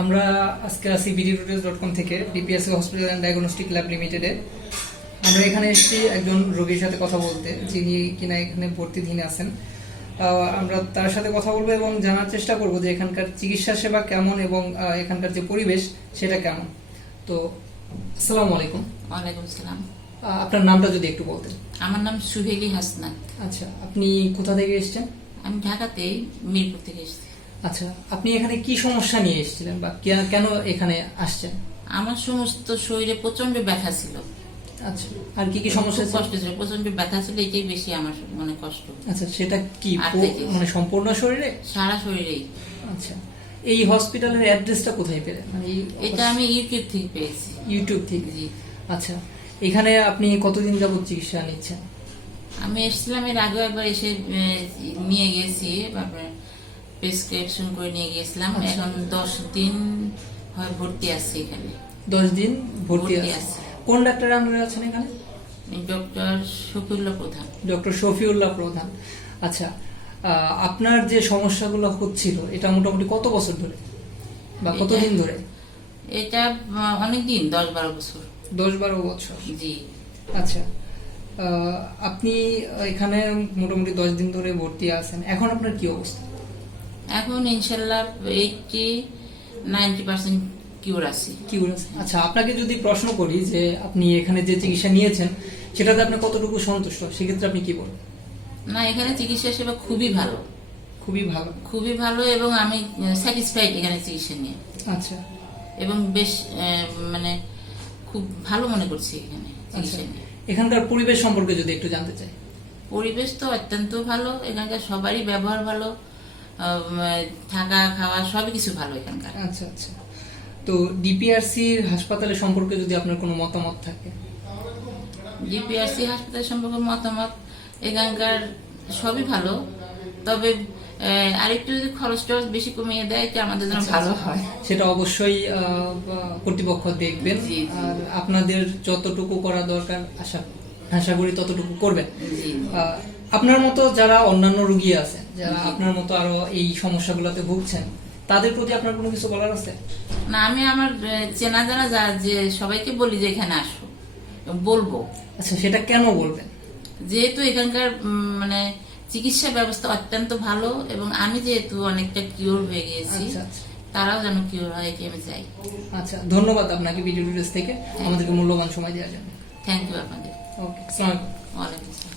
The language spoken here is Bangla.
আমরা আজকে আছি বিডিরোডিওস ডট কম থেকে BPSC hospital and diagnostic lab লিমিটেডে আমরা এখানে এসেছি একজন রোগীর সাথে কথা বলতে যিনি কিনা এখানে ভর্তিধীনে আছেন। আমরা তার সাথে কথা বলব এবং জানার চেষ্টা করব যে এখানকার চিকিৎসা সেবা কেমন এবং এখানকার যে পরিবেশ সেটা কেমন। তো আসসালামু আলাইকুম। ওয়ালাইকুম আসসালাম। আপনার নামটা যদি একটু বলতেন। আমার নাম সুহেলি হাসনাত। আচ্ছা আপনি কোথা থেকে এসেছেন? আমি ঢাকাতেই মিরপুর থেকে এসেছি। আচ্ছা আপনি এখানে কি সমস্যা নিয়ে এসেছিলেন বা কেন এখানে আসছেন? আমার সমস্ত শরীরে প্রচণ্ড ব্যথা ছিল। আচ্ছা আর কি কি সমস্যা কষ্ট ছিল প্রচণ্ড ব্যথা ছিল এটাই বেশি আমার মানে কষ্ট। আচ্ছা সেটা কি মানে সম্পূর্ণ শরীরে? সারা শরীরেই। আচ্ছা এই হসপিটালের অ্যাড্রেসটা কোথায় পেলেন? মানে এটা আমি ইউটিউব থেকে পেয়েছি। ইউটিউব থেকে? জি। আচ্ছা এখানে আপনি কতদিন যাবত চিকিৎসা নিচ্ছেন? আমি এসেছিলাম এর আগে একবার এসে নিয়ে গেছি তারপরে প্রেসক্রিপশন করে নিয়ে গিয়েছিলাম। আচ্ছা। এখন দশ দিন হয় ভর্তি আছে এখানে। দশ দিন ভর্তি আছে। কোন ডাক্তার আন্ডারে আছেন এখানে? ডক্টর শফিউল্লাহ প্রধান। ডক্টর শফিউল্লাহ প্রধান। আচ্ছা আপনার যে সমস্যাগুলো হচ্ছিল এটা মোটামুটি কত বছর ধরে? বা কতদিন ধরে? এটা অনেক দিন দশ বারো বছর। দশ বারো বছর। জি। আচ্ছা আপনি এখানে মোটামুটি দশ দিন ধরে ভর্তি আছেন। এখন আপনার কি অবস্থা? এখন ইনশাল্লাহ এইটি নাইনটি পার্সেন্ট কিউর আছি। কি বলেছে আচ্ছা আপনাকে যদি প্রশ্ন করি যে আপনি এখানে যে চিকিৎসা নিয়েছেন সেটাতে আপনি কতটুকু সন্তুষ্ট? সেক্ষেত্রে আপনি কি বলবেন? না এখানে চিকিৎসা সেবা খুবই ভালো। খুবই ভালো। খুবই ভালো এবং আমি স্যাটিসফাইড এখানে চিকিৎসা নিয়ে। আচ্ছা। এবং বেশ মানে খুব ভালো মনে করছি এখানে আচ্ছা। চিকিৎসা নিয়ে। এখানকার পরিবেশ সম্পর্কে যদি একটু জানতে চাই। পরিবেশ তো অত্যন্ত ভালো এখানকার সবারই ব্যবহার ভালো। থাকা খাওয়া সবই কিছু ভালো এখানকার। আচ্ছা আচ্ছা। তো ডিপিআরসির হাসপাতালে সম্পর্কে যদি আপনার কোনো মতামত থাকে? ডিপিআরসি হাসপাতাল সম্পর্কে মতামত এখানকার সবই ভালো। তবে আরেকটু যদি খরচ টরচ বেশি কমিয়ে দেয় কি আমাদের জন্য আচ্ছা, ভালো আচ্ছা। হয়। সেটা অবশ্যই কর্তৃপক্ষ দেখবেন। আর আপনাদের যতটুকু করা দরকার আশা আশা করি ততটুকু করবেন। আপনার মতো যারা অন্যান্য রোগী আছে যারা আপনার মতো আরও এই সমস্যাগুলোতে ভুগছেন তাদের প্রতি আপনার কোনো কিছু বলার আছে? না আমি আমার চেনা জানা যা যে সবাইকে বলি যে এখানে আসো বলব। আচ্ছা সেটা কেন বলবেন? যেহেতু এখানকার মানে চিকিৎসা ব্যবস্থা অত্যন্ত ভালো এবং আমি যেহেতু অনেকটা কিওর হয়ে গিয়েছি আচ্ছা আচ্ছা। তারাও যেন কিওর হয় এটি আমি চাই। আচ্ছা ধন্যবাদ আপনাকে ভিডিও থেকে। আমাদেরকে মূল্যবান সময় দেওয়ার জন্য। থ্যাংক ইউ আপনাদের। ওকে আসসালামু আলাইকুম। ওয়ালাইকুম